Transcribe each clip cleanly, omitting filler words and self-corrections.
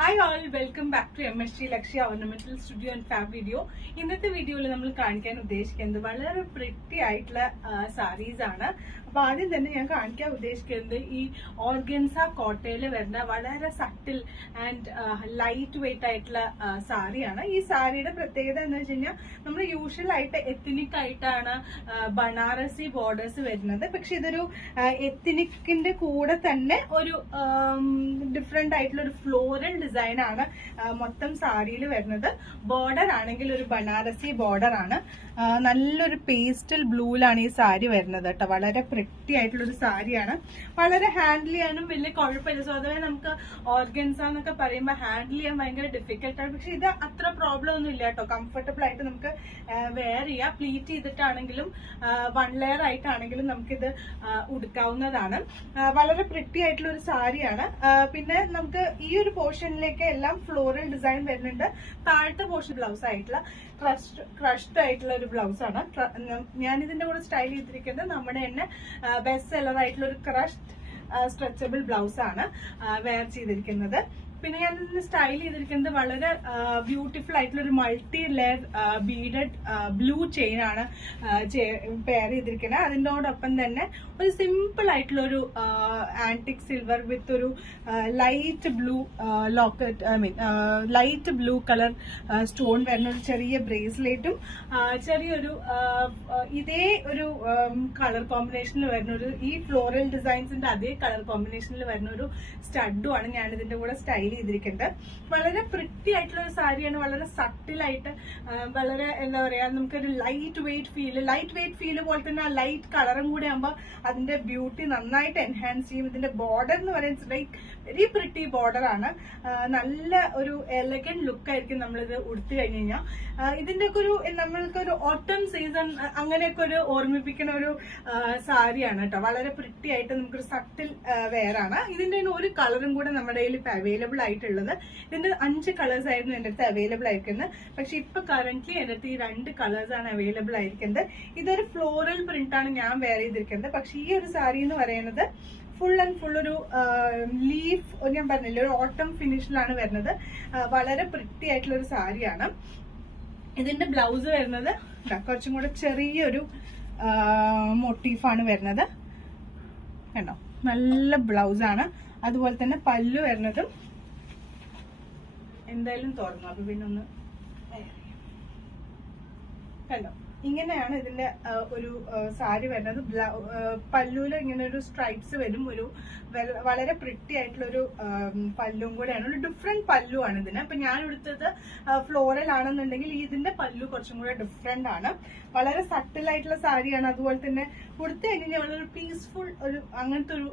Hi all, welcome back to MSG Lakshya Ornamental Studio and Fab Video. ഇന്നത്തെ വീഡിയോയിൽ നമ്മൾ കാണിക്കാൻ ഉദ്ദേശിക്കുന്നത് വളരെ പ്രിറ്റി ആയിട്ടുള്ള സാരീസ് ആണ്. അപ്പോൾ ആദ്യം തന്നെ ഞാൻ കാണിക്കാൻ ഉദ്ദേശിക്കുന്നത് ഈ ഓർഗൻസ കോട്ടയിൽ വരുന്ന വളരെ സട്ടിൽ ആൻഡ് ലൈറ്റ് വെയിറ്റ് ആയിട്ടുള്ള സാരിയാണ്. ഈ സാരിയുടെ പ്രത്യേകത എന്ന് വെച്ച് കഴിഞ്ഞാൽ നമ്മൾ യൂഷ്വൽ ആയിട്ട് എത്തനിക് ആയിട്ടാണ് ബനാറസി ബോർഡേഴ്സ് വരുന്നത്. പക്ഷെ ഇതൊരു എത്തനിക്കിന്റെ കൂടെ തന്നെ ഒരു ഡിഫറെന്റ് ആയിട്ടുള്ള ഒരു ഫ്ലോറൽ ഡിസൈൻ ആണ് മൊത്തം സാരിയിൽ വരുന്നത്. ബോർഡർ ആണെങ്കിൽ ഒരു ബനാറസി ബോർഡർ ആണ്. നല്ലൊരു പേസ്റ്റൽ ബ്ലൂയിലാണ് ഈ സാരി വരുന്നത് കേട്ടോ. വളരെ പ്രിറ്റി ആയിട്ടുള്ള ഒരു സാരിയാണ്. വളരെ ഹാൻഡിൽ ചെയ്യാനും വലിയ കുഴപ്പമില്ല. സോ അതുവരെ നമുക്ക് ഓർഗൻസ എന്നൊക്കെ പറയുമ്പോൾ ഹാൻഡിൽ ചെയ്യാൻ ഭയങ്കര ഡിഫിക്കൽട്ടാണ്. പക്ഷെ ഇത് അത്ര പ്രോബ്ലം ഒന്നും ഇല്ല കേട്ടോ. കംഫർട്ടബിൾ ആയിട്ട് നമുക്ക് വെയർ ചെയ്യാം. പ്ലീറ്റ് ചെയ്തിട്ടാണെങ്കിലും വൺ ലെയർ ആയിട്ടാണെങ്കിലും നമുക്കിത് ഉടുക്കാവുന്നതാണ്. വളരെ പ്രിറ്റി ആയിട്ടുള്ള ഒരു സാരിയാണ്. പിന്നെ നമുക്ക് ഈ ഒരു പോർഷനിലേക്ക് എല്ലാം ഫ്ലോറൽ ഡിസൈൻ വരുന്നുണ്ട്. താഴത്തെ പോർഷൻ ബ്ലൗസ് ആയിട്ടുള്ള ക്രഷ്ഡ് ആയിട്ടുള്ള ഒരു ബ്ലൗസ് ആണ്. ഞാൻ ഇതിന്റെ കൂടെ സ്റ്റൈൽ ചെയ്തിരിക്കുന്നത് നമ്മുടെ തന്നെ ബെസ്റ്റ് സെല്ലർ ആയിട്ടുള്ള ഒരു ക്രഷ്ഡ് സ്ട്രെച്ചബിൾ ബ്ലൗസ് ആണ് വെയർ ചെയ്തിരിക്കുന്നത്. പിന്നെ ഞാൻ ഇതിന് സ്റ്റൈൽ ചെയ്തിരിക്കുന്നത് വളരെ ബ്യൂട്ടിഫുൾ ആയിട്ടുള്ള ഒരു multi layer beaded blue chain ആണ് പെയർ ചെയ്തിരിക്കുന്നത്. അതിനോടൊപ്പം തന്നെ ഒരു സിമ്പിൾ ആയിട്ടുള്ള ഒരു ആന്റിക് സിൽവർ വിത്ത് ഒരു light blue locket, light blue colour stone വരുന്ന ഒരു ചെറിയ ബ്രേസ്ലെറ്റും ചെറിയൊരു ഇതേ ഒരു കളർ കോമ്പിനേഷനിൽ വരുന്ന ഒരു ഈ ഫ്ലോറൽ ഡിസൈൻസിന്റെ അതേ കളർ കോമ്പിനേഷനിൽ വരുന്ന ഒരു സ്റ്റഡും ആണ് ഞാൻ ഇതിന്റെ കൂടെ സ്റ്റൈൽ ചെയ്തിരിക്കുന്നത്. വളരെ പ്രിറ്റി ആയിട്ടുള്ള ഒരു സാരിയാണ്. വളരെ സട്ടിലായിട്ട് വളരെ എന്താ പറയാ, നമുക്കൊരു ലൈറ്റ് വെയിറ്റ് ഫീല് പോലെ തന്നെ ആ ലൈറ്റ് കളറും കൂടെ ആകുമ്പോൾ അതിന്റെ ബ്യൂട്ടി നന്നായിട്ട് എൻഹാൻസ് ചെയ്യും. ഇതിന്റെ ബോർഡർ എന്ന് പറയുന്നത് ലൈക്ക് വെരി പ്രിറ്റി ബോർഡർ ആണ്. നല്ല ഒരു എലഗന്റ് ലുക്ക് ആയിരിക്കും നമ്മളിത് ഉടുത്തു കഴിഞ്ഞു കഴിഞ്ഞാൽ. ഇതിന്റെ ഒക്കെ ഒരു നമ്മൾക്കൊരു ഓട്ടം സീസൺ അങ്ങനെയൊക്കെ ഒരു ഓർമ്മിപ്പിക്കുന്ന ഒരു സാരിയാണ് കേട്ടോ. വളരെ പ്രിറ്റി ആയിട്ട് നമുക്കൊരു സട്ടിൽ വെയർ ആണ്. ഇതിന്റെ ഒരു കളറും കൂടെ നമ്മുടെ കയ്യിൽ ഇപ്പൊ അവൈലബിൾ ആയിട്ടുള്ളത്. ഇതിന്റെ 5 കളേഴ്സ് ആയിരുന്നു എന്റെ അടുത്ത് അവൈലബിൾ ആയിരിക്കുന്നത്. പക്ഷെ ഇപ്പൊ കറന്റ്ലി എന്റെ അടുത്ത് ഈ 2 കളേഴ്സ് ആണ് അവൈലബിൾ ആയിരിക്കുന്നത്. ഇതൊരു ഫ്ലോറൽ പ്രിന്റ് ആണ് ഞാൻ വെയർ ചെയ്തിരിക്കുന്നത്. പക്ഷെ ഈ ഒരു സാരി എന്ന് പറയുന്നത് ഫുൾ ആൻഡ് ഫുൾ ഒരു ലീഫ്, ഞാൻ പറഞ്ഞില്ലേ, ഒരു ഓട്ടം ഫിനിഷിലാണ് വരുന്നത്. വളരെ പ്രിറ്റി ആയിട്ടുള്ള ഒരു സാരിയാണ്. ഇതിന്റെ ബ്ലൗസ് വരുന്നത് കുറച്ചും കൂടെ ചെറിയൊരു മോട്ടീഫാണ് വരുന്നത് കണ്ടോ. നല്ല ബ്ലൗസാണ്. അതുപോലെ തന്നെ പല്ലു വരുന്നതും എന്തായാലും തുറന്നു. അപ്പൊ പിന്നെ ഒന്ന് കണ്ടോ, ഇങ്ങനെയാണ് ഇതിന്റെ ഒരു സാരി വരുന്നത്. പല്ലുവിൽ ഇങ്ങനെ ഒരു സ്ട്രൈപ്സ് വരും. ഒരു വളരെ പ്രിറ്റി ആയിട്ടുള്ള ഒരു പല്ലും കൂടെയാണ്. ഒരു ഡിഫറെന്റ് പല്ലു ആണ് ഇതിന്. അപ്പൊ ഞാൻ എടുത്തത് ഫ്ലോറൽ ആണെന്നുണ്ടെങ്കിൽ ഇതിന്റെ പല്ലു കുറച്ചും കൂടെ ഡിഫറെന്റ് ആണ്. വളരെ സട്ടിൽ ആയിട്ടുള്ള സാരിയാണ്. അതുപോലെ തന്നെ കൊടുത്തു കഴിഞ്ഞാൽ വളരെ പീസ്ഫുൾ ഒരു അങ്ങനത്തെ ഒരു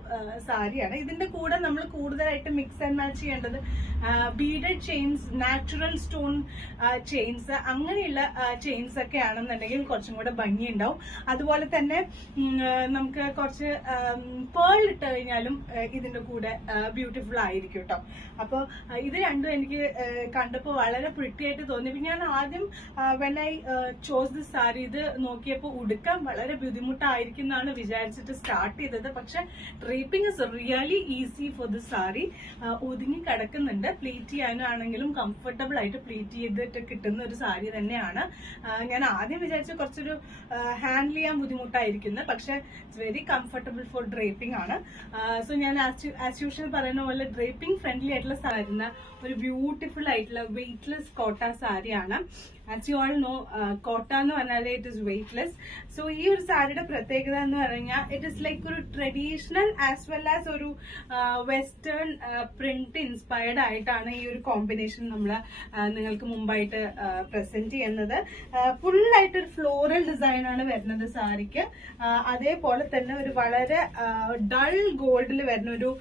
സാരിയാണ്. ഇതിന്റെ കൂടെ നമ്മൾ കൂടുതലായിട്ട് മിക്സ് ആൻഡ് മാച്ച് ചെയ്യേണ്ടത് beaded chains, natural stone chains, അങ്ങനെയുള്ള ചെയിൻസ് ഒക്കെ ആണെന്നുണ്ടെങ്കിൽ കുറച്ചും കൂടെ ഭംഗി ഉണ്ടാവും. അതുപോലെ തന്നെ നമുക്ക് കുറച്ച് പേൾ ഇട്ട് കഴിഞ്ഞാലും ഇതിന്റെ കൂടെ ബ്യൂട്ടിഫുൾ ആയിരിക്കും കേട്ടോ. അപ്പൊ ഇത് രണ്ടും എനിക്ക് കണ്ടപ്പോൾ വളരെ പ്രിറ്റി ആയിട്ട് തോന്നി. ഞാൻ ആദ്യം when I chose this sari ഇത് നോക്കിയപ്പോൾ ഉടുക്കാൻ വളരെ ബുദ്ധിമുട്ടായിരിക്കും എന്നാണ് വിചാരിച്ചിട്ട് സ്റ്റാർട്ട് ചെയ്തത്. പക്ഷെ draping is really easy for this sari. ഒതുങ്ങി കിടക്കുന്നുണ്ട്. പ്ലീറ്റ് ചെയ്യാനാണെങ്കിലും കംഫർട്ടബിൾ ആയിട്ട് പ്ലീറ്റ് ചെയ്തിട്ട് കിട്ടുന്ന ഒരു സാരി തന്നെയാണ്. ഞാൻ ആദ്യം വിചാരിച്ച കുറച്ചൊരു ഹാൻഡിൽ ചെയ്യാൻ ബുദ്ധിമുട്ടായിരിക്കുന്നത്. പക്ഷെ it's very comfortable for draping ആണ്. സോ ഞാൻ ആസ് യൂഷ്വൽ പറയുന്ന പോലെ ഡ്രേപ്പിംഗ് ഫ്രണ്ട്ലി ആയിട്ടുള്ള സാരിന്ന ഒരു ബ്യൂട്ടിഫുൾ ആയിട്ടുള്ള വെയ്റ്റ്ലെസ് കോട്ട സാരിയാണ്. ആസ് യു ഓൾ നോ, കോട്ട എന്ന് പറഞ്ഞാൽ ഇറ്റ് ഇസ് വെയ്റ്റ്ലെസ്. സോ ഈ ഒരു സാരിയുടെ പ്രത്യേകത എന്ന് പറഞ്ഞാൽ ഇറ്റ് ഇസ് ലൈക്ക് ഒരു ട്രഡീഷണൽ ആസ് വെൽ ആസ് ഒരു വെസ്റ്റേൺ പ്രിന്റ് ഇൻസ്പയർഡ് ആയിട്ടാണ് ഈ ഒരു കോമ്പിനേഷൻ നമ്മൾ നിങ്ങൾക്ക് മുമ്പായിട്ട് പ്രസന്റ് ചെയ്യുന്നത്. ഫുള്ളായിട്ട് ഒരു ഫ്ലോറൽ ഡിസൈൻ ആണ് വരുന്നത് സാരിക്ക്. അതേപോലെ തന്നെ ഒരു വളരെ ഡൾ ഗോൾഡിൽ വരുന്ന ഒരു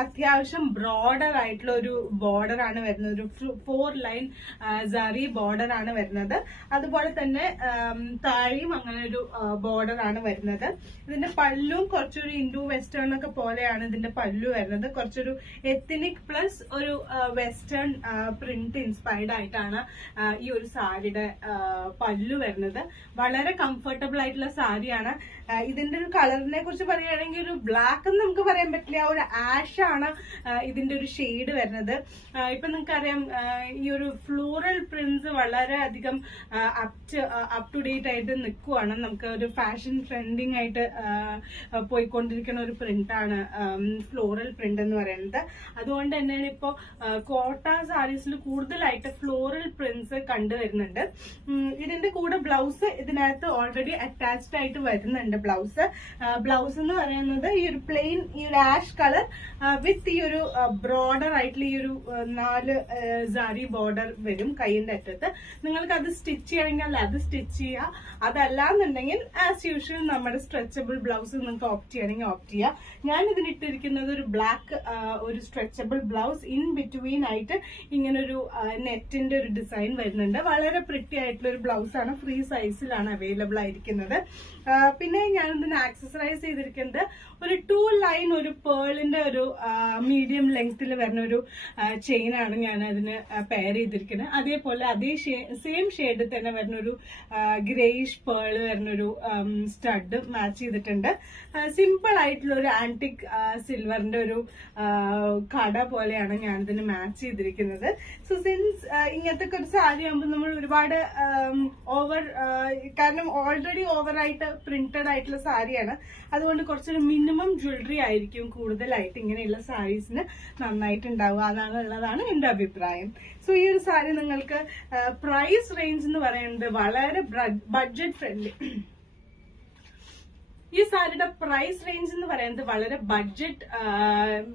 അത്യാവശ്യം ബ്രോഡർ ആയിട്ടുള്ള ഒരു ബോർഡർ ആണ് വരുന്നത്. ഒരു 4 ലൈൻ സറി ബോർഡർ ആണ് വരുന്നത്. അതുപോലെ തന്നെ താഴെയും അങ്ങനെ ഒരു ബോർഡർ ആണ് വരുന്നത്. ഇതിന്റെ പല്ലും കുറച്ചൊരു ഇൻഡോ വെസ്റ്റേൺ ഒക്കെ പോലെയാണ് ഇതിന്റെ പല്ലു വരുന്നത്. കുറച്ചൊരു എത്തനിക് പ്ലസ് ഒരു വെസ്റ്റേൺ പ്രിന്റ് ഇൻസ്പയർഡ് ആയിട്ടാണ് ഈ ഒരു സാരിയുടെ പല്ലു വരുന്നത്. വളരെ കംഫർട്ടബിൾ ആയിട്ടുള്ള സാരിയാണ്. ഇതിന്റെ ഒരു കളറിനെ കുറിച്ച് പറയുകയാണെങ്കിൽ ഒരു ബ്ലാക്ക് എന്ന് നമുക്ക് പറയാൻ പറ്റില്ല, ഒരു ആഷ് ആണ് ഇതിന്റെ ഒരു ഷെയ്ഡ് വരുന്നത്. ഇപ്പൊ നിങ്ങൾക്കറിയാം ഈ ഒരു ഫ്ലോറൽ പ്രിന്റ്സ് വളരെ അധികം അപ് ടു ഡേറ്റ് ആയിട്ട് നിൽക്കുവാണ്. നമുക്ക് ഒരു ഫാഷൻ ട്രെൻഡിങ് ആയിട്ട് പോയിക്കൊണ്ടിരിക്കുന്ന ഒരു പ്രിന്റാണ് ഫ്ലോറൽ പ്രിന്റ് എന്ന് പറയുന്നത്. അതുകൊണ്ട് തന്നെയാണ് ഇപ്പോ കോട്ട സാരീസിൽ കൂടുതലായിട്ട് ഫ്ലോറൽ പ്രിന്റ്സ് കണ്ടുവരുന്നുണ്ട്. ഇതിന്റെ കൂടെ ബ്ലൗസ് ഇതിനകത്ത് ഓൾറെഡി അറ്റാച്ച്ഡ് ആയിട്ട് വരുന്നുണ്ട്. ബ്ലൗസ് എന്ന് പറയുന്നത് ഈ ഒരു പ്ലെയിൻ, ഈ ഒരു ആഷ് കളർ വിത്ത് ഈ ഒരു ബ്രോഡർ ആയിട്ടുള്ള ഈ ഒരു 4 സാരി ബോർഡർ വരും കൈയിന്റെ അറ്റത്ത്. നിങ്ങൾക്ക് അത് സ്റ്റിച്ച് ചെയ്യണമെങ്കിൽ അത് സ്റ്റിച്ച് ചെയ്യുക, അതല്ലാന്നുണ്ടെങ്കിൽ ആസ് യൂഷ്വൽ നമ്മുടെ സ്ട്രെച്ചബിൾ ബ്ലൗസ് നിങ്ങൾക്ക് ഓപ്റ്റ് ചെയ്യണമെങ്കിൽ ഓപ്റ്റ് ചെയ്യുക. ഞാൻ ഇതിനിട്ടിരിക്കുന്നത് ഒരു ബ്ലാക്ക് ഒരു സ്ട്രെച്ചബിൾ ബ്ലൗസ് ഇൻ ബിറ്റ്വീൻ ആയിട്ട് ഇങ്ങനൊരു നെറ്റിന്റെ ഒരു ഡിസൈൻ വരുന്നുണ്ട്. വളരെ പ്രിറ്റി ആയിട്ടുള്ള ഒരു ബ്ലൗസ് ആണ്, ഫ്രീ സൈസിലാണ് അവൈലബിൾ ആയിരിക്കുന്നത്. പിന്നെ ഞാൻ ഇതിന് ആക്സസറൈസ് ചെയ്തിരിക്കുന്നത് ഒരു 2 ലൈൻ ഒരു പേളിന്റെ ഒരു മീഡിയം ലെങ്ത്തിൽ വരുന്ന ഒരു ചെയിൻ ആണ് ഞാൻ അതിന് പെയർ ചെയ്തിരിക്കുന്നത്. അതേപോലെ അതേ സെയിം ഷെയ്ഡിൽ തന്നെ വരുന്ന ഒരു ഗ്രേയിഷ് പേൾ വരുന്ന ഒരു സ്റ്റഡ് മാച്ച് ചെയ്തിട്ടുണ്ട്. സിമ്പിൾ ആയിട്ടുള്ള ഒരു ആന്റിക് സിൽവറിന്റെ ഒരു കട പോലെയാണ് ഞാൻ ഇതിന് മാച്ച് ചെയ്തിരിക്കുന്നത്. സോ സിൻസ് ഇങ്ങനത്തെ ഒരു സാരി ആകുമ്പോൾ നമ്മൾ ഒരുപാട് കാരണം ഓൾറെഡി ഓവറായിട്ട് പ്രിന്റഡ് ആയിട്ടുള്ള സാരിയാണ്. അതുകൊണ്ട് കുറച്ചൊരു മിനിമം ജ്വല്ലറി ആയിരിക്കും കൂടുതലായിട്ട് ഇങ്ങനെയുള്ള സാരീസിന് നന്നായിട്ടുണ്ടാവുക. അതാണുള്ളതാണ് എന്റെ അഭിപ്രായം. സോ ഈ ഒരു സാരി നിങ്ങൾക്ക് പ്രൈസ് റേഞ്ച് എന്ന് പറയുന്നത് വളരെ ബഡ്ജറ്റ് ഫ്രണ്ട്ലി. ഈ സാരിയുടെ പ്രൈസ് റേഞ്ച് എന്ന് പറയുന്നത് വളരെ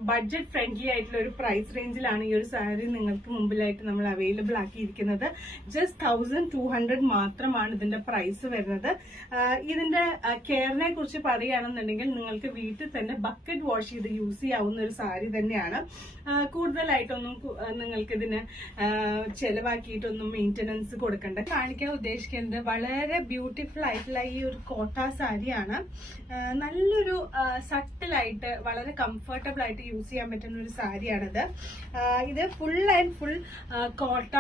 ബഡ്ജറ്റ് ഫ്രണ്ട്ലി ആയിട്ടുള്ള ഒരു പ്രൈസ് റേഞ്ചിലാണ് ഈ ഒരു സാരി നിങ്ങൾക്ക് മുമ്പിലായിട്ട് നമ്മൾ അവൈലബിൾ ആക്കിയിരിക്കുന്നത്. ജസ്റ്റ് 1200 മാത്രമാണ് ഇതിന്റെ പ്രൈസ് വരുന്നത്. ഇതിന്റെ കെയറിനെ കുറിച്ച് പറയുകയാണെന്നുണ്ടെങ്കിൽ നിങ്ങൾക്ക് വീട്ടിൽ തന്നെ ബക്കറ്റ് വാഷ് ചെയ്ത് യൂസ് ചെയ്യാവുന്ന ഒരു സാരി തന്നെയാണ്. കൂടുതലായിട്ടൊന്നും നിങ്ങൾക്ക് ഇതിന് ചെലവാക്കിയിട്ടൊന്നും മെയിൻ്റനൻസ് കൊടുക്കണ്ട. കാണിക്കാൻ ഉദ്ദേശിക്കുന്നത് വളരെ ബ്യൂട്ടിഫുൾ ആയിട്ടുള്ള ഈ ഒരു കോട്ട സാരിയാണ്. നല്ലൊരു സട്ടിലായിട്ട് വളരെ കംഫർട്ടബിൾ ആയിട്ട് യൂസ് ചെയ്യാൻ പറ്റുന്ന ഒരു സാരിയാണിത്. ഇത് ഫുൾ ആൻഡ് ഫുൾ കോട്ട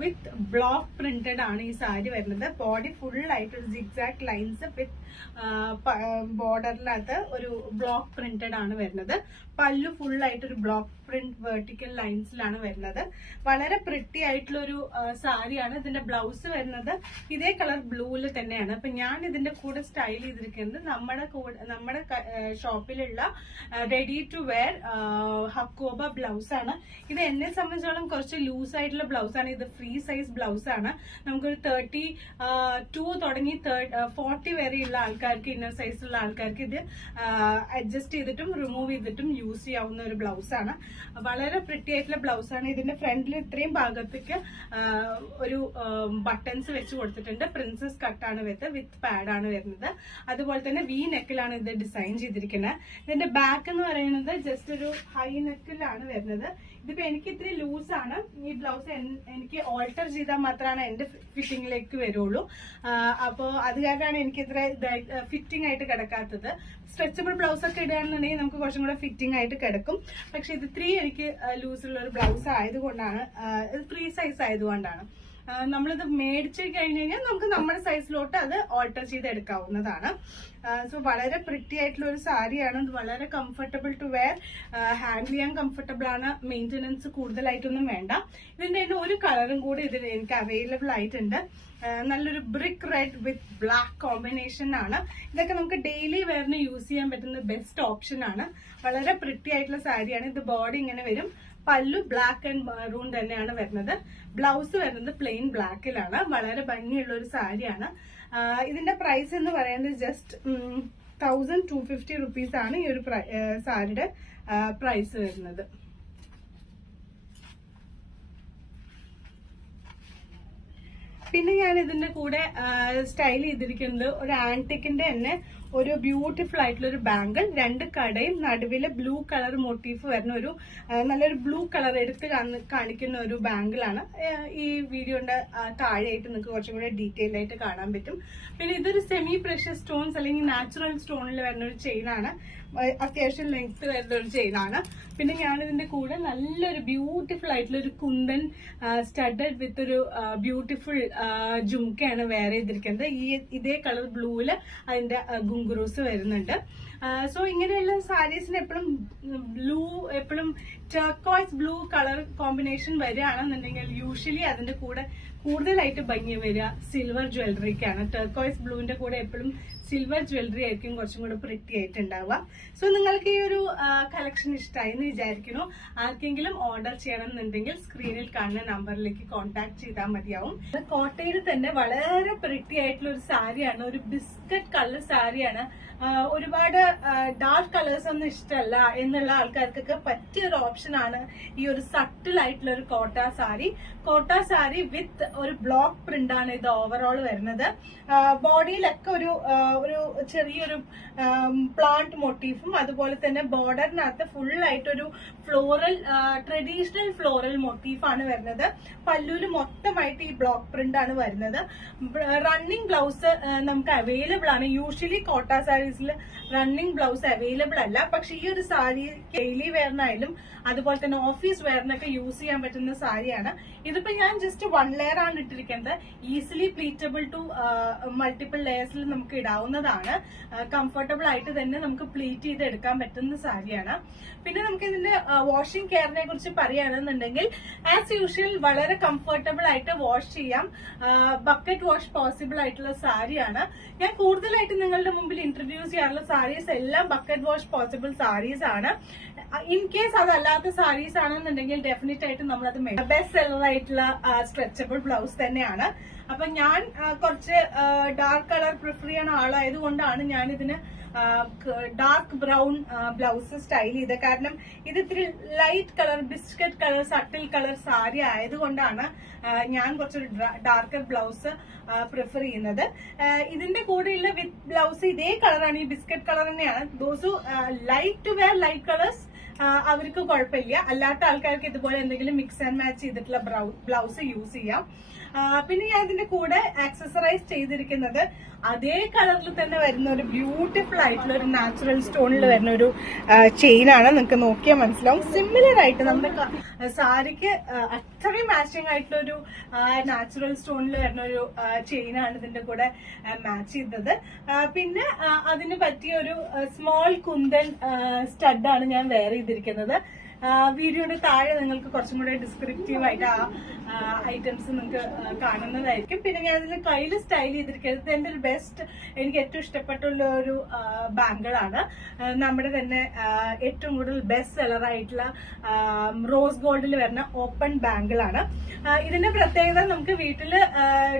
വിത്ത് ബ്ലോക്ക് പ്രിന്റഡ് ആണ് ഈ സാരി വരുന്നത്. ബോഡി ഫുൾ ആയിട്ട് ഒരു സിഗ്സാക് ലൈൻസ് വിത്ത് ബോർഡറിനകത്ത് ഒരു ബ്ലോക്ക് പ്രിന്റഡ് ആണ് വരുന്നത്. പല്ലു ഫുൾ ആയിട്ട് ഒരു ബ്ലോക്ക് പ്രിന്റ് വെർട്ടിക്കൽ ലൈൻസിലാണ് വരുന്നത്. വളരെ പ്രിറ്റി ആയിട്ടുള്ള ഒരു സാരിയാണ്. ഇതിന്റെ ബ്ലൗസ് വരുന്നത് ഇതേ കളർ ബ്ലൂവിൽ തന്നെയാണ്. അപ്പൊ ഞാൻ ഇതിന്റെ കൂടെ സ്റ്റൈൽ ചെയ്തിരിക്കുന്നത് നമ്മുടെ ഷോപ്പിലുള്ള ready to wear Hakoba blouse ആണ്. ഇത് എന്നെ സംബന്ധിച്ചോളം കുറച്ച് ലൂസ് ആയിട്ടുള്ള ബ്ലൗസ് ആണ്. ഇത് ഫ്രീ സൈസ് ബ്ലൗസ് ആണ്. നമുക്കൊരു 32 തുടങ്ങി 40 വരെയുള്ള ആൾക്കാർക്ക്, ഇന്നർ സൈസുള്ള ആൾക്കാർക്ക് ഇത് അഡ്ജസ്റ്റ് ചെയ്തിട്ടും റിമൂവ് ചെയ്തിട്ടും യൂസ് ചെയ്യാവുന്ന ഒരു ബ്ലൗസ് ആണ്. വളരെ പ്രിറ്റി ആയിട്ടുള്ള ബ്ലൗസ് ആണ്. ഇതിന്റെ ഫ്രണ്ടിൽ ഇത്രയും ഭാഗത്തേക്ക് ഒരു ബട്ടൺസ് വെച്ച് കൊടുത്തിട്ടുണ്ട്. പ്രിൻസസ് കട്ടാണ് വിത്ത് പാഡ് ആണ് വരുന്നത്. അതുപോലെ തന്നെ വി നെക്കിലാണ് ഇത് ഡിസൈൻ ചെയ്തിരിക്കുന്നത്. ഇതിന്റെ ബാക്ക് എന്ന് പറയുന്നത് ജസ്റ്റ് ഒരു ഹൈ നെക്കിലാണ് വരുന്നത്. ഇതിപ്പോ എനിക്ക് ഇത്തിരി ലൂസാണ്. ഈ ബ്ലൗസ് എനിക്ക് ഓൾട്ടർ ചെയ്താൽ മാത്രമാണ് എന്റെ ഫിറ്റിംഗിലേക്ക് വരുള്ളൂ. അപ്പോ അത് കാരണമാണ് എനിക്ക് ഇത്ര ഫിറ്റിംഗ് ആയിട്ട് കിടക്കാത്തത്. സ്ട്രെച്ചബിൾ ബ്ലൗസ് ഒക്കെ ഇടുകയാണെന്നുണ്ടെങ്കിൽ നമുക്ക് കുറച്ചും കൂടെ ഫിറ്റിംഗ് ആയിട്ട് കിടക്കും. പക്ഷെ ഇത് ഇത്തിരി എനിക്ക് ലൂസുള്ള ഒരു ബ്ലൗസ് ആയതുകൊണ്ടാണ്, ഫ്രീ സൈസ് ആയതുകൊണ്ടാണ്. നമ്മളിത് മേടിച്ചു കഴിഞ്ഞു കഴിഞ്ഞാൽ നമുക്ക് നമ്മുടെ സൈസിലോട്ട് അത് ഓൾട്ടർ ചെയ്തെടുക്കാവുന്നതാണ്. സോ വളരെ പ്രിറ്റി ആയിട്ടുള്ള ഒരു സാരിയാണ്. ഇത് വളരെ കംഫർട്ടബിൾ ടു വെയർ, ഹാൻഡിൽ ചെയ്യാൻ കംഫർട്ടബിൾ ആണ്. മെയിൻ്റനൻസ് കൂടുതലായിട്ടൊന്നും വേണ്ട. ഇതിന്റെ തന്നെ ഒരു കളറും കൂടി ഇതിൽ എനിക്ക് അവൈലബിൾ ആയിട്ടുണ്ട്. നല്ലൊരു brick read with black combination ആണ്. ഇതൊക്കെ നമുക്ക് ഡെയിലി വെയറിന് യൂസ് ചെയ്യാൻ പറ്റുന്ന ബെസ്റ്റ് ഓപ്ഷൻ ആണ്. വളരെ പ്രിറ്റി ആയിട്ടുള്ള സാരിയാണ്. ഇത് ബോഡി ഇങ്ങനെ വരും. പല്ലു ബ്ലാക്ക് ആൻഡ് മെറൂൺ തന്നെയാണ് വരുന്നത്. ബ്ലൗസ് വരുന്നത് പ്ലെയിൻ ബ്ലാക്കിലാണ്. വളരെ ഭംഗിയുള്ള ഒരു സാരിയാണ്. ഇതിന്റെ പ്രൈസ് എന്ന് പറയുന്നത് ജസ്റ്റ് 1250 റുപ്പീസ് ആണ് ഈ ഒരു സാരിയുടെ പ്രൈസ് വരുന്നത്. പിന്നെ ഞാൻ ഇതിന്റെ കൂടെ സ്റ്റൈൽ ചെയ്തിരിക്കുന്നത് ഒരു ആന്റിക്കിന്റെ തന്നെ ഒരു ബ്യൂട്ടിഫുൾ ആയിട്ടുള്ള ഒരു ബാങ്കിൾ, 2 കടയും നടുവില് ബ്ലൂ കളർ മോട്ടീഫ് വരുന്ന ഒരു നല്ലൊരു ബ്ലൂ കളർ എടുത്ത് കാണിക്കുന്ന ഒരു ബാങ്കിളാണ്. ഈ വീഡിയോന്റെ താഴെയായിട്ട് നിങ്ങൾക്ക് കുറച്ചും കൂടെ ഡീറ്റെയിൽ ആയിട്ട് കാണാൻ പറ്റും. പിന്നെ ഇതൊരു സെമി പ്രഷ്യസ് സ്റ്റോൺസ് അല്ലെങ്കിൽ നാച്ചുറൽ സ്റ്റോണിൽ വരുന്ന ഒരു ചെയിനാണ്. അത്യാവശ്യം ലെങ്ത് വരുന്ന ഒരു ചെയിനാണ്. പിന്നെ ഞാനിതിന്റെ കൂടെ നല്ലൊരു ബ്യൂട്ടിഫുൾ ആയിട്ടുള്ള ഒരു കുന്തൻ സ്റ്റഡഡ് വിത്ത് ഒരു ബ്യൂട്ടിഫുൾ ജുംക്കയാണ് വെയർ ചെയ്തിരിക്കുന്നത്. ഇതേ കളർ ബ്ലൂവില് അതിന്റെ ഗുങ്കുറൂസ് വരുന്നുണ്ട്. സോ ഇങ്ങനെയുള്ള സാരീസിന് എപ്പോഴും ബ്ലൂ, എപ്പോഴും ടർക്കോയ്സ് ബ്ലൂ കളർ കോമ്പിനേഷൻ വരികയാണെന്നുണ്ടെങ്കിൽ യൂഷ്വലി അതിന്റെ കൂടെ കൂടുതലായിട്ട് ഭംഗി വരിക സിൽവർ ജ്വല്ലറിക്കാണ്. ടർക്കോയ്സ് ബ്ലൂവിന്റെ കൂടെ എപ്പോഴും സിൽവർ ജ്വല്ലറി ആയിരിക്കും കുറച്ചും കൂടെ പ്രിറ്റി ആയിട്ട് ഉണ്ടാവുക. സോ നിങ്ങൾക്ക് ഈ ഒരു കളക്ഷൻ ഇഷ്ടമായി എന്ന് വിചാരിക്കുന്നു. ആർക്കെങ്കിലും ഓർഡർ ചെയ്യണം എന്നുണ്ടെങ്കിൽ സ്ക്രീനിൽ കാണുന്ന നമ്പറിലേക്ക് കോൺടാക്ട് ചെയ്താൽ മതിയാവും. കോട്ടയിൽ തന്നെ വളരെ പ്രിറ്റി ആയിട്ടുള്ള ഒരു സാരിയാണ്, ഒരു ബിസ്ക്കറ്റ് കളർ സാരിയാണ്. ഒരുപാട് ഡാർക്ക് കളേഴ്സ് ഒന്നും ഇഷ്ടമല്ല എന്നുള്ള ആൾക്കാർക്കൊക്കെ പറ്റിയ ഒരു ഓപ്ഷൻ ആണ് ഈ ഒരു സട്ടിൽ ആയിട്ടുള്ള ഒരു കോട്ട സാരി വിത്ത് ഒരു ബ്ലോക്ക് പ്രിന്റ് ആണ് ഇത് ഓവറോൾ വരുന്നത്. ബോഡിയിലൊക്കെ ഒരു ചെറിയൊരു പ്ലാന്റ് മോട്ടീഫും അതുപോലെ തന്നെ ബോർഡറിനകത്ത് ഫുൾ ആയിട്ടൊരു ഫ്ലോറൽ ട്രഡീഷണൽ ഫ്ലോറൽ മോട്ടീഫാണ് വരുന്നത്. പല്ലുവിൽ മൊത്തമായിട്ട് ഈ ബ്ലോക്ക് പ്രിന്റ് ആണ് വരുന്നത്. റണ്ണിങ് ബ്ലൗസ് നമുക്ക് അവൈലബിൾ ആണ്. യൂഷ്വലി കോട്ട സാരീസിൽ റണ്ണിങ് ബ്ലൗസ് അവൈലബിൾ അല്ല. പക്ഷെ ഈ ഒരു സാരി ഡെയിലി വെയറിനായാലും അതുപോലെ തന്നെ ഓഫീസ് വെയറിനൊക്കെ യൂസ് ചെയ്യാൻ പറ്റുന്ന സാരിയാണ്. ഇതിപ്പോ ഞാൻ ജസ്റ്റ് 1 ലെയർ ആണ് ഇട്ടിരിക്കുന്നത്. ഈസിലി പ്ലീറ്റബിൾ ടു മൾട്ടിപ്പിൾ ലെയേഴ്സിൽ നമുക്ക് ഇടാവുന്നതാണ്. കംഫർട്ടബിൾ ആയിട്ട് തന്നെ നമുക്ക് പ്ലീറ്റ് ചെയ്ത് എടുക്കാൻ പറ്റുന്ന സാരിയാണ്. പിന്നെ നമുക്ക് ഇതിന്റെ വാഷിംഗ് കെയറിനെ കുറിച്ച് പറയുകയാണെന്നുണ്ടെങ്കിൽ ആസ് യൂഷ്വൽ വളരെ കംഫർട്ടബിൾ ആയിട്ട് വാഷ് ചെയ്യാം. ബക്കറ്റ് വാഷ് പോസിബിൾ ആയിട്ടുള്ള സാരിയാണ്. ഞാൻ കൂടുതലായിട്ട് നിങ്ങളുടെ മുമ്പിൽ ഇൻട്രൊഡ്യൂസ് ചെയ്യാറുള്ള സാരീസ് എല്ലാം ബക്കറ്റ് വാഷ് പോസിബിൾ സാരീസ് ആണ്. ഇൻ കേസ് അതല്ലാത്ത സാരീസ് ആണെന്നുണ്ടെങ്കിൽ ഡെഫിനറ്റ് ആയിട്ട് നമ്മളത് ബെസ്റ്റ് സെല്ലർ ആയിട്ടുള്ള സ്ട്രെച്ചബിൾ ബ്ലൗസ് തന്നെയാണ്. അപ്പൊ ഞാൻ കുറച്ച് ഡാർക്ക് കളർ പ്രിഫർ ചെയ്യുന്ന ആളായതുകൊണ്ടാണ് ഞാൻ ഇതിന് ഡാർക്ക് ബ്രൗൺ ബ്ലൗസ് സ്റ്റൈൽ ചെയ്ത്. കാരണം ഇത് ഇത്തിരി light colour biscuit colour subtle colour sari ആയതുകൊണ്ടാണ് ഞാൻ കുറച്ചൊരു ഡാർക്കർ ബ്ലൗസ് പ്രിഫർ ചെയ്യുന്നത്. ഇതിന്റെ കൂടെയുള്ള വിത്ത് ബ്ലൗസ് ഇതേ കളറാണ്, ഈ ബിസ്ക്കറ്റ് കളർ തന്നെയാണ്. Those light to wear light colours അവർക്ക് കുഴപ്പമില്ല. അല്ലാത്ത ആൾക്കാർക്ക് ഇതുപോലെ എന്തെങ്കിലും മിക്സ് ആൻഡ് മാച്ച് ചെയ്തിട്ടുള്ള ബ്ലൗസ് യൂസ് ചെയ്യാം. പിന്നെ ഞാൻ ഇതിന്റെ കൂടെ ആക്സസറൈസ് ചെയ്തിരിക്കുന്നത് അതേ കളറിൽ തന്നെ വരുന്ന ഒരു ബ്യൂട്ടിഫുൾ ആയിട്ടുള്ള ഒരു നാച്ചുറൽ സ്റ്റോണിൽ വരുന്ന ഒരു ചെയിനാണ്. നിങ്ങൾക്ക് നോക്കിയാൽ മനസ്സിലാവും. സിമിലർ ആയിട്ട് നമ്മുടെ സാരിക്ക് അത്രയും മാച്ചിങ് ആയിട്ടുള്ള ഒരു നാച്ചുറൽ സ്റ്റോണിൽ വരുന്ന ഒരു ചെയിനാണ് ഇതിന്റെ കൂടെ മാച്ച് ചെയ്തത്. പിന്നെ അതിന് പറ്റിയ ഒരു സ്മോൾ കുന്തൻ സ്റ്റഡാണ് ഞാൻ വെയർ ചെയ്തിരിക്കുന്നത്. വീഡിയോയുടെ താഴെ നിങ്ങൾക്ക് കുറച്ചും കൂടെ ഡിസ്ക്രിപ്റ്റീവ് ആയിട്ട് ആ ഐറ്റംസ് നിങ്ങൾക്ക് കാണുന്നതായിരിക്കും. പിന്നെ ഞാൻ ഇതിന് കയ്യിൽ സ്റ്റൈൽ ചെയ്തിരിക്കുന്നത് എന്റെ ഒരു ബെസ്റ്റ്, എനിക്ക് ഏറ്റവും ഇഷ്ടപ്പെട്ടുള്ള ഒരു ബാങ്കിളാണ്. നമ്മുടെ തന്നെ ഏറ്റവും കൂടുതൽ ബെസ്റ്റ് സെല്ലർ ആയിട്ടുള്ള റോസ് ഗോൾഡിൽ വരുന്ന ഓപ്പൺ ബാങ്കിളാണ്. ഇതിന്റെ പ്രത്യേകത നമുക്ക് വീട്ടില്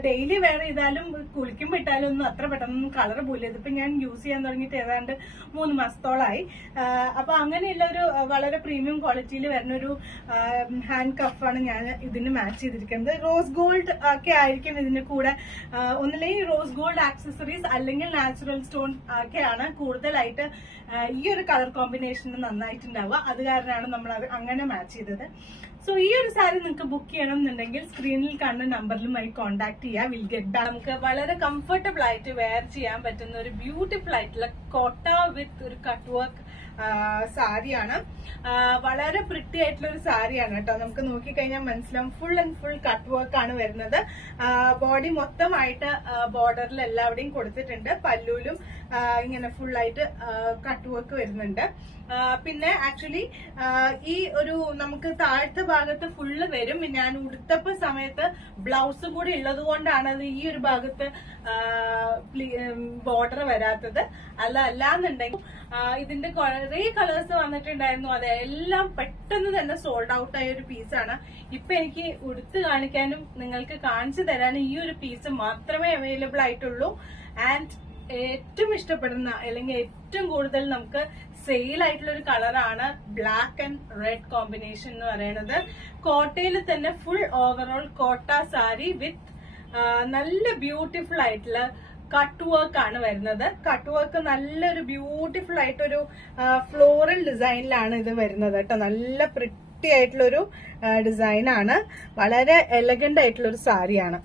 ഡെയിലി വെയർ ചെയ്താലും കുളിക്കുമ്പോൾ ഇട്ടാലും ഒന്നും അത്ര പെട്ടെന്ന് കളർ പോയില്ല. ഇതിപ്പോ ഞാൻ യൂസ് ചെയ്യാൻ തുടങ്ങിയിട്ട് ഏതാണ്ട് 3 മാസത്തോളമായി. അപ്പൊ അങ്ങനെയുള്ള ഒരു വളരെ പ്രീമിയം ക്വാളിറ്റിയിൽ വരുന്ന ഒരു ഹാൻഡ് കഫാണ് ഞാൻ ഇതിന് മാച്ച് ചെയ്തിരിക്കുന്നത്. റോസ് ഗോൾഡ് ഒക്കെ ആയിരിക്കും ഇതിന്റെ കൂടെ, ഒന്നില്ലെങ്കിൽ റോസ് ഗോൾഡ് ആക്സസറീസ് അല്ലെങ്കിൽ നാച്ചുറൽ സ്റ്റോൺ ഒക്കെയാണ് കൂടുതലായിട്ട് ഈ ഒരു കളർ കോമ്പിനേഷന് നന്നായിട്ടുണ്ടാവുക. അത് കാരണമാണ് നമ്മൾ അത് അങ്ങനെ മാച്ച് ചെയ്തത്. സോ ഈ ഒരു സാരി നിങ്ങൾക്ക് ബുക്ക് ചെയ്യണം എന്നുണ്ടെങ്കിൽ സ്ക്രീനിൽ കാണുന്ന നമ്പറിലുമായി കോൺടാക്ട് ചെയ്യുക. Will get back. നമുക്ക് വളരെ കംഫർട്ടബിൾ ആയിട്ട് വെയർ ചെയ്യാൻ പറ്റുന്ന ഒരു ബ്യൂട്ടിഫുൾ ആയിട്ടുള്ള കോട്ട വിത്ത് ഒരു കട്ട് വർക്ക് സാരിയാണ്. വളരെ പ്രിറ്റി ആയിട്ടുള്ള ഒരു സാരിയാണ് കേട്ടോ. നമുക്ക് നോക്കിക്കഴിഞ്ഞാൽ മനസ്സിലാവും full and full cut work ആണ് വരുന്നത്. ബോഡി മൊത്തമായിട്ട് ബോർഡറിൽ എല്ലാവിടെയും കൊടുത്തിട്ടുണ്ട്. പല്ലൂലും ഇങ്ങനെ ഫുൾ ആയിട്ട് കട്ട് വർക്ക് വരുന്നുണ്ട്. പിന്നെ ആക്ച്വലി ഈ ഒരു നമുക്ക് താഴത്തെ ഭാഗത്ത് ഫുള്ള് വരും. ഞാൻ ഉടുത്തപ്പ സമയത്ത് ബ്ലൗസ് കൂടി ഉള്ളത് കൊണ്ടാണ് അത് ഈ ഒരു ഭാഗത്ത് ബോർഡർ വരാത്തത്. അല്ലാന്നുണ്ടെങ്കിൽ ഇതിന്റെ കുറേ കളേഴ്സ് വന്നിട്ടുണ്ടായിരുന്നു. അതെല്ലാം പെട്ടെന്ന് തന്നെ സോൾഡ് ഔട്ട് ആയ ഒരു പീസാണ്. ഇപ്പൊ എനിക്ക് ഉടുത്ത് കാണിക്കാനും നിങ്ങൾക്ക് കാണിച്ചു തരാനും ഈ ഒരു പീസ് മാത്രമേ അവൈലബിൾ ആയിട്ടുള്ളൂ. ആൻഡ് ഏറ്റവും ഇഷ്ടപ്പെടുന്ന അല്ലെങ്കിൽ ഏറ്റവും കൂടുതൽ നമുക്ക് സെയിൽ ആയിട്ടുള്ള ഒരു കളറാണ് ബ്ലാക്ക് ആൻഡ് റെഡ് കോമ്പിനേഷൻ എന്ന് പറയുന്നത്. കോട്ടയിൽ തന്നെ ഫുൾ ഓവറോൾ കോട്ട സാരി വിത്ത് നല്ല ബ്യൂട്ടിഫുൾ ആയിട്ടുള്ള കട്ട് വർക്ക് ആണ് വരുന്നത്. കട്ട് വർക്ക് നല്ലൊരു ബ്യൂട്ടിഫുൾ ആയിട്ടൊരു ഫ്ലോറൽ ഡിസൈനിലാണ് ഇത് വരുന്നത് കേട്ടോ. നല്ല പ്രിറ്റി ആയിട്ടുള്ളൊരു ഡിസൈനാണ്. വളരെ എലഗന്റ് ആയിട്ടുള്ള ഒരു സാരിയാണ്.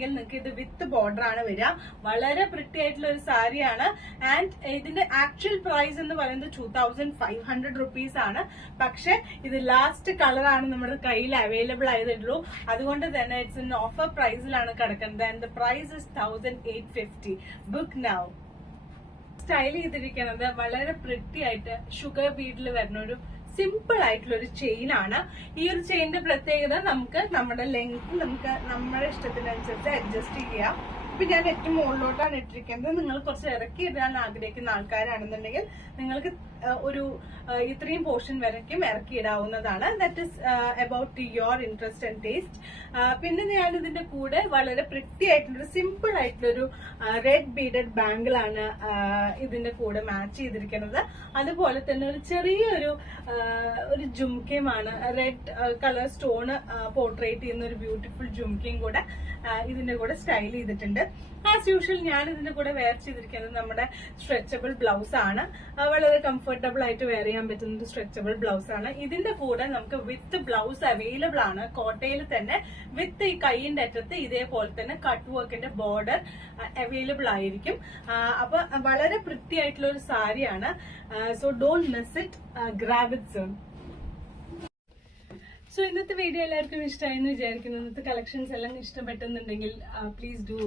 നിങ്ങൾക്ക് ഇത് വിത്ത് ബോർഡർ ആണ് വരിക. വളരെ പ്രിറ്റി ആയിട്ടുള്ള ഒരു സാരിയാണ്. ആൻഡ് ഇതിന്റെ ആക്ച്വൽ പ്രൈസ് എന്ന് പറയുന്നത് 2500 റുപ്പീസ് ആണ്. പക്ഷെ ഇത് ലാസ്റ്റ് കളറാണ് നമ്മുടെ കയ്യിൽ അവൈലബിൾ ആയതുള്ളൂ. അതുകൊണ്ട് തന്നെ ഇറ്റ്സ് ഇൻ ഓഫർ പ്രൈസിലാണ് കിടക്കുന്നത്. And the price is 1850. Book now. Style ചെയ്തിരിക്കുന്നത് വളരെ പ്രിറ്റി ആയിട്ട് ഷുഗർ ബീഡിൽ വരുന്ന ഒരു സിമ്പിൾ ആയിട്ടുള്ള ഒരു ചെയിൻ ആണ്. ഈ ഒരു ചെയിന്റെ പ്രത്യേകത നമുക്ക് നമ്മുടെ ലെങ്ത് നമുക്ക് നമ്മുടെ ഇഷ്ടത്തിനനുസരിച്ച് അഡ്ജസ്റ്റ് ചെയ്യാം. ഇപ്പൊ ഞാൻ ഏറ്റവും മുകളിലോട്ടാണ് ഇട്ടിരിക്കുന്നത്. നിങ്ങൾ കുറച്ച് ഇറക്കി ഇടാൻ ആഗ്രഹിക്കുന്ന ആൾക്കാരാണെന്നുണ്ടെങ്കിൽ നിങ്ങൾക്ക് ഒരു ഇത്രയും പോർഷൻ വരയ്ക്കും ഇറക്കിയിടാവുന്നതാണ്. That is about your interest and taste. പിന്നെ ഞാൻ ഇതിന്റെ കൂടെ വളരെ പ്രിറ്റി ആയിട്ടുള്ളൊരു സിമ്പിൾ ആയിട്ടുള്ളൊരു റെഡ് ബീഡഡ് ബാംഗിൾ ആണ് ഇതിന്റെ കൂടെ മാച്ച് ചെയ്തിരിക്കുന്നത്. അതുപോലെ തന്നെ ഒരു ചെറിയൊരു ഒരു ജുംക്കയുമാണ്. റെഡ് കളർ സ്റ്റോണ് പോർട്രേറ്റ് ചെയ്യുന്ന ഒരു ബ്യൂട്ടിഫുൾ ജുംക്കയും കൂടെ ഇതിന്റെ കൂടെ സ്റ്റൈൽ ചെയ്തിട്ടുണ്ട്. ആസ് യൂഷ്വൽ ഞാൻ ഇതിന്റെ കൂടെ വെയർ ചെയ്തിരിക്കുന്നത് നമ്മുടെ സ്ട്രെച്ചബിൾ ബ്ലൗസ് ആണ്. വളരെ കംഫർട്ടബിൾ ആയിട്ട് വെയർ ചെയ്യാൻ പറ്റുന്ന ഒരു സ്ട്രെച്ചബിൾ ബ്ലൗസ് ആണ്. ഇതിന്റെ കൂടെ നമുക്ക് വിത്ത് ബ്ലൗസ് അവൈലബിൾ ആണ്. കോട്ടയിൽ തന്നെ വിത്ത് ഈ കൈയിന്റെ അറ്റത്ത് ഇതേപോലെ തന്നെ കട്ട് വർക്കിന്റെ ബോർഡർ അവൈലബിൾ ആയിരിക്കും. അപ്പൊ വളരെ പ്രിറ്റി ആയിട്ടുള്ള ഒരു സാരിയാണ്. So don't miss it, grab it soon. So ഇന്നത്തെ വീഡിയോ എല്ലാവർക്കും ഇഷ്ടമായെന്ന് വിചാരിക്കുന്നു. ഇന്നത്തെ കളക്ഷൻസ് എല്ലാം ഇഷ്ടപ്പെട്ടെന്നുണ്ടെങ്കിൽ please do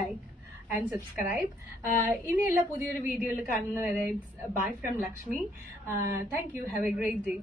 like and subscribe. ഇനിയുള്ള പുതിയൊരു വീഡിയോയിൽ കാണുന്നവരെ bye from Lakshmi. Thank you. Have a great day.